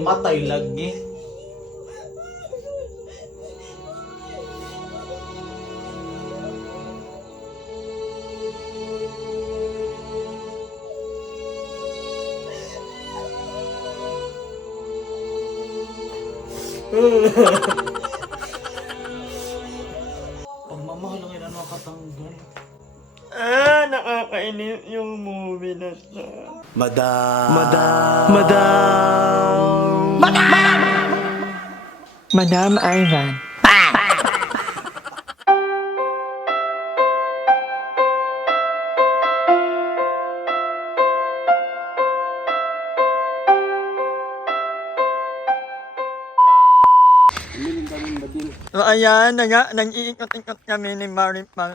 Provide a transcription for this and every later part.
Mamatay lagi. Pagmamahal ang ilan makatanggal. Nakakainis yung movie na to. Madam. Madam Ivan. So ayan, nag-iikot-ikot kami ni Maripal.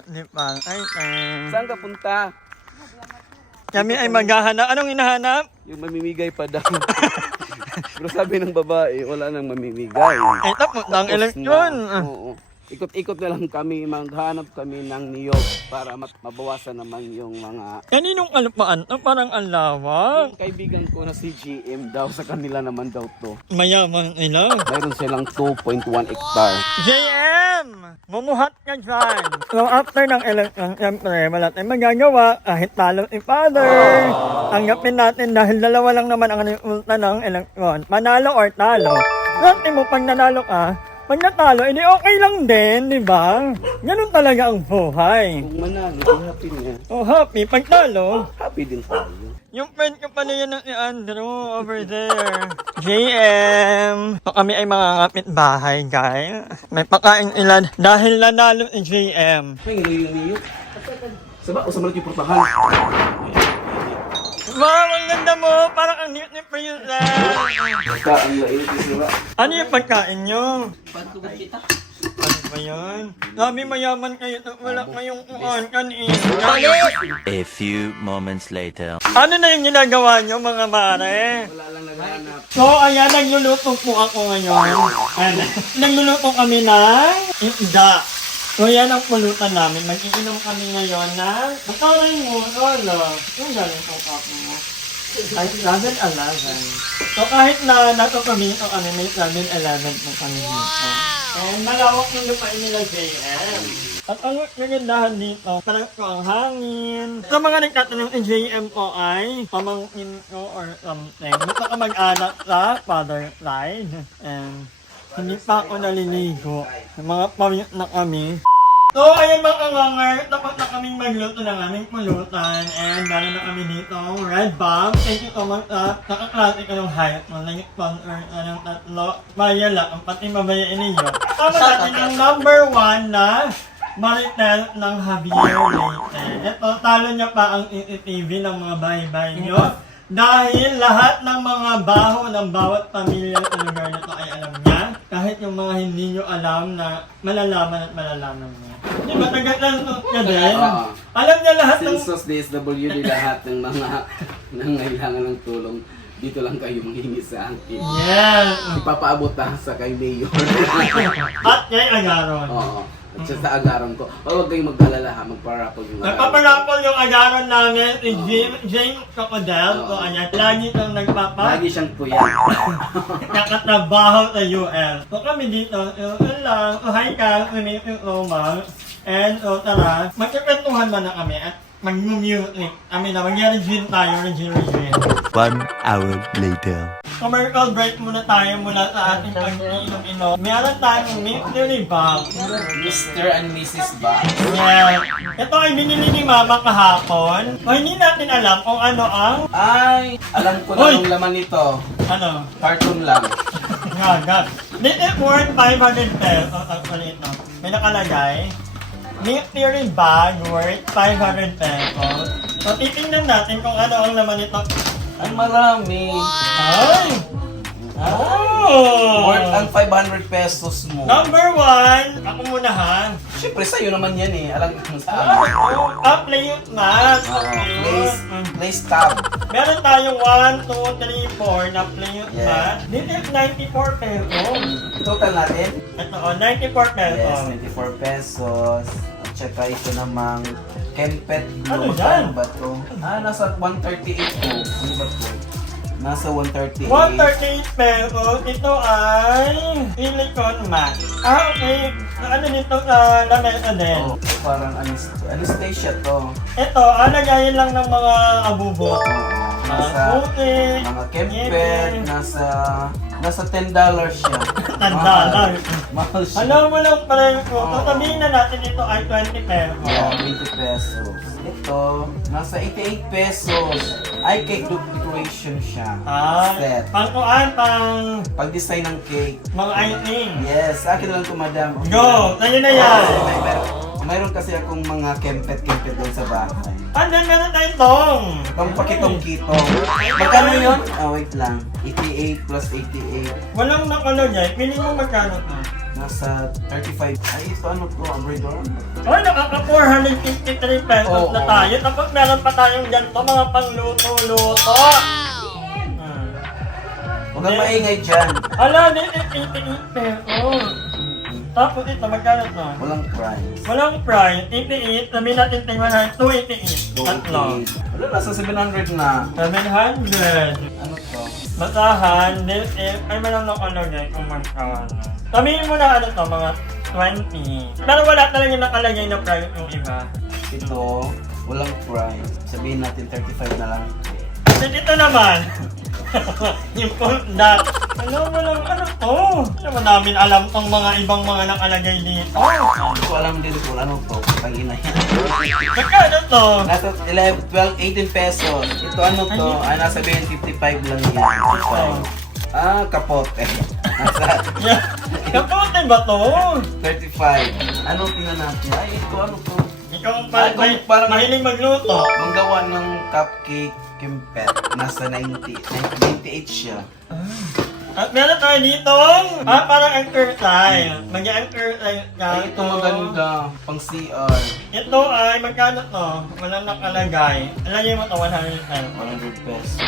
Ay, Saan ka punta? kami ay maghahanap. Anong hinahanap? Yung mamimigay pa daw. Pero sabi ng babae, wala nang mamimigay. Ay, tapos ng eleksyon. Oo. Ikot-ikot na lang kami, maghanap kami ng niyog para mabawasan naman yung mga... Kaninong alpaan? Parang ang lawak. Yung kaibigan ko na si GM daw, sa kanila naman daw to. Mayaman nila. Mayroon silang 2.1 hectare. JM! Bumuhat ka dyan! So after ng election, siyempre, wala tayong magagawa. Kahit talo si Father. Tanggapin natin dahil dalawa lang naman ang resulta ng eleksyon. Manalo or talo. Dati mo, pag nanalo ka, pag natalo, edi okay lang din, di ba? Ganun talaga ang buhay. Kung manalo, happy niya. Oh, happy. Pag talo, Happy din tayo. yung friend ko pala yan ni Andrew over there. JM! So kami ay mga kapitbahay, guys. May pakain ilan dahil nanalo si JM. May niyog. Saba, usaman natin yung portahan. Wow, ang ganda mo! Parang ang neat ni Princess! Basta, ang lait yung sira. Ano yung pagkain nyo? Ano ba yan? Sabi mayaman kayo, wala kayong kuhan kanina. A few moments later. Ano na yung ginagawa nyo, mga mare? Wala lang naghanap. So, ayan, nagluluto po ako ngayon. Ayan, nagluluto kami ng isda. So, yan ang pulutan namin. Mag-iinom kami ngayon ng mataray mo, lolo. Yung galing po ako mo. Ay, 11-11. So, kahit na nato kami ito kami, may 11-11 po kami dito. And malawak ng lupain nila, JM. At ang nagandahan dito, parang ko ang hangin. Sa mga nagtatanong ng JM ko ay pamangkin ko or something. Gusto ka mag-anak sa father side. And hindi pa ako naliligo. Mga pamilya na kami. So, ayan mga kanganger, tapos na kaming magluto ng aming pulutan. And dala na kami dito, Red Bomb. Thank you so much sa nakaklase ka ng hype mo. Naging sponsor ng tatlo. Baya lang, ang pati mabayain ninyo. Tama natin ang number 1 na Maritel ng Javier Leyte. Ito, talo niya pa ang ETV ng mga bahay-bahay nyo. Dahil lahat ng mga baho ng bawat pamilya sa lugar na ito ay alam niya. Kahit yung mga hindi nyo alam na malalaman at malalaman niya. Di ba, taga-transot ka din? Alam niya lahat ng... Census DSWD, lahat ng mga nangailangan ng tulong. Dito lang kayo manghingi sa akin. Yes! Ipapaabot na sa kay Mayor. At kay Agaron. Oo. At siya sa agaran ko. Huwag kayong mag-alala ha, magparapol yung agaran. Nagpaparapol yung Agaron namin, si James Cocodel. So, ayan, lagi itong Lagi siyang puyan. nakatrabaho sa UL. So, kami dito, yun lang. So, hi ka, umitin Roma. And, so, tara, magkakwentuhan ba na kami at mag-music. Kami na, mag-regine tayo, regine. 1 hour later. Commercial break muna tayo mula sa ating pag-inom-inom. Meron tayong mystery bag. Mr. and Mrs. Ba. Yeah. Ito ay binili ni Mama kahapon. O hindi natin alam kung ano ang... Ay, alam ko na Hoy! yung laman nito. Ano? Cartoon lang. Gagat. This is worth 500 pesos. Actually ito. May nakalagay. Mystery bag worth 500 pesos. So titingnan natin kung ano ang laman nito. Ay, marami. Ay! Oh! Worth ang 500 pesos mo. Number 1, ako muna ha. Siyempre, sa'yo naman yan eh. Alam mo sa amin. Play it mat. Place tab. Meron tayong 1, 2, 3, 4 na play it Yeah. mat. This is 94 pesos. Total natin? Ito, 94 pesos. Yes, 24 pesos. At saka ito namang Kenpet Ano Blue. yan? Ba ito? Nasa 138 po. Ano ba ito? Nasa 138. 138 pesos. Ito ay silicone mat. Okay. Ano dito sa lamesa din? Oh, parang anesthesia to. Ito, lagayin lang ng mga abubot. Nasa puti, mga kempet, ngipin. nasa $10 siya. $10. Mahal siya. Alam mo lang pala ko. Oo. Sabihin na natin ito ay 20 pesos. Yeah, 20 pesos. Ito, nasa 88 pesos. Ay, cake decoration siya. Set. Pangkuan, pang Pag-design ng cake. mga icing. Yes, akin lang ito, madam. Go! Sa'yo na yan! Mayroon kasi akong mga kempet doon sa bahay. Andun meron tayo tong. Itong pakitong-kitong. Magkano yun? Wait lang. 88 plus 88. Walang nakalagay. Piling mo magkano to? Nasa 35. Ay, ito ano to? Abridor? Ay, nakaka 453 pesos Oo. na tayo. Tapos meron pa tayong ganito, mga pangluto-luto. Huwag kang maingay dyan. Ala, din 88 pesos. Tapos ito, magkano to? Walang price. Walang price, 88. Sabihin natin tingnan na 288. Tatlo. Wala, nasa 700 na. 700. Ano to? Basahan, this is, ay malang nakalagay kung magkano. Sabihin mo na ano to, mga 20. Pero wala talaga nakalagay na price yung iba. Ito, walang price. Sabihin natin 35 na lang. So dito naman, yung pundat. Alam mo lang, ano to? Hindi mo namin alam tong mga ibang mga nakalagay dito. Hindi ko alam din kung ano to. Pagina yan. Magkano to? Nasa 11, 12, 18 pesos. Ito ano to? Ay, nasa 55 lang yan. 55. Kapote. Nasa Kapote ba to? 35. Ano tingnan natin? Ay, ito ano to? Ikaw Ay, parang- mahilig magluto. Manggawa ng cupcake kimpet. Nasa 98 siya. At meron tayo dito, parang anchor style. Mag-anchor style ka. Ay, ito maganda. Pang CR. Ito ay, magkano to? Walang nakalagay. Alagay mo to, 110. 100 pesos.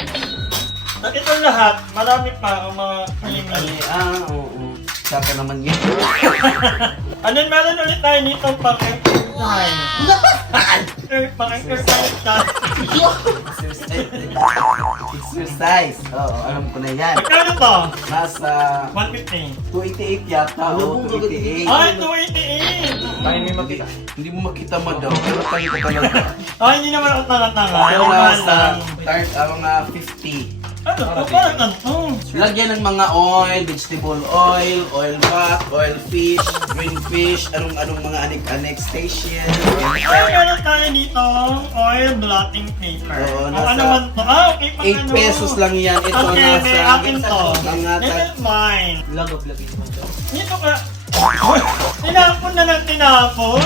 At ito lahat, marami pa ang mga Ay, huli. oo. Saka naman yun. And then meron ulit tayo dito pang anchor style. Pang anchor style. Exercise. Oo, alam ko na yan. Magkano to? Nasa 150. 288 yata. Oo, 288. Ay, 288! Tayo may makita. Hindi mo makita madam. Pero tayo ka talaga. Ay, hindi naman ako tanga-tanga. Pero Ay, nasa lang. mga 50. Ano to? Parang ganito. Lagyan ng mga oil, vegetable oil, oil bath, oil fish, green fish, anong mga anik-anik station. Ay, meron tayo dito oil blotting paper. Oo, Ano nasa naman to? Okay, pang 8 pesos lang yan. Ito Okay, nasa may akin to. mga This is mine. Lagop-lagis mo to. Dito ka. Tinapon na ng tinapon.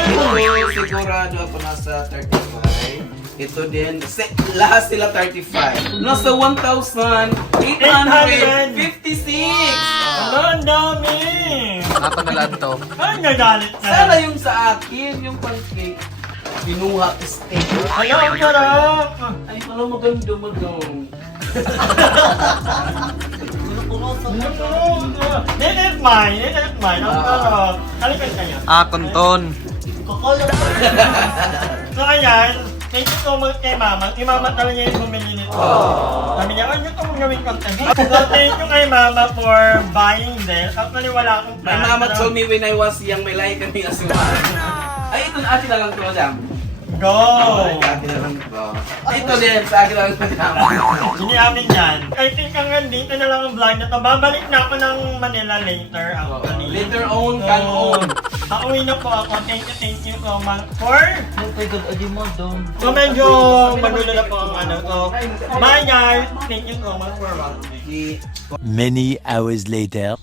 Sigurado ako nasa 35. Ito din. Lahat sila 35. Nasa 1,856. Ano, ang dami. Natagalan to. Ay, nagalit na. Sana yung sa akin, yung pancake. Binuha steak. Ano, ang sarap. Ay, pala maganda madam. This is mine. This is mine. Ang sarap. Halikan kayo. Konton. So, ayan. Thank you so much kay Mama. Si Mama talaga yung bumili nito. Sabi niya, ano ito mong gawing content? So, thank you kay Mama for buying this. Actually, wala akong My plan. mama pero- told me when I was young, may lahi kami asuhan. Ay, ito na atin na lang ito, madam. Go! Ay, atin na lang ito. Ito din, sa akin lang ito, madam. Hindi amin yan. I think hanggang dito na lang ang vlog na to. Babalik na ako ng Manila later actually. Later on, can own. Pauwi na po ako. Thank you so much for... Oh my God, adi mo doon. So medyo magulo na po ang ano. So, bye guys! Thank you so much for watching. Many hours later.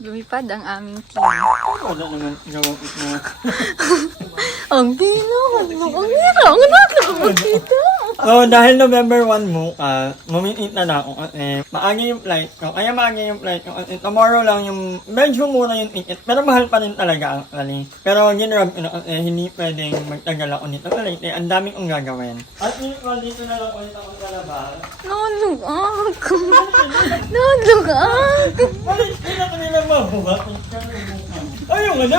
Lumipad ang aming team. Wala naman gawin na. Ang ginawa mo. Ang ginawa mo. Ang ginawa. So, dahil November 1 mo, mamit na ako kasi maaga yung flight ko. Kaya maaga yung flight ko kasi tomorrow lang yung medyo mura yung ticket. Pero mahal pa rin talaga actually. Pero ginrab ko na kasi hindi pwedeng magtagal ako nito. Kasi ang daming kong gagawin. At dito na lang ulit ako sa labas. Nalugag. Nalugag. Balik, hindi na ko nila mabuhat. Ayun, ano.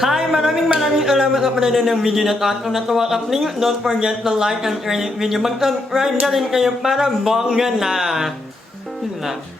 Hi! Maraming salamat sa panonood ng video na to. At kung natuwa ka, please don't forget to like and share this video. Mag-subscribe na rin kayo para bongga na. Yun lang.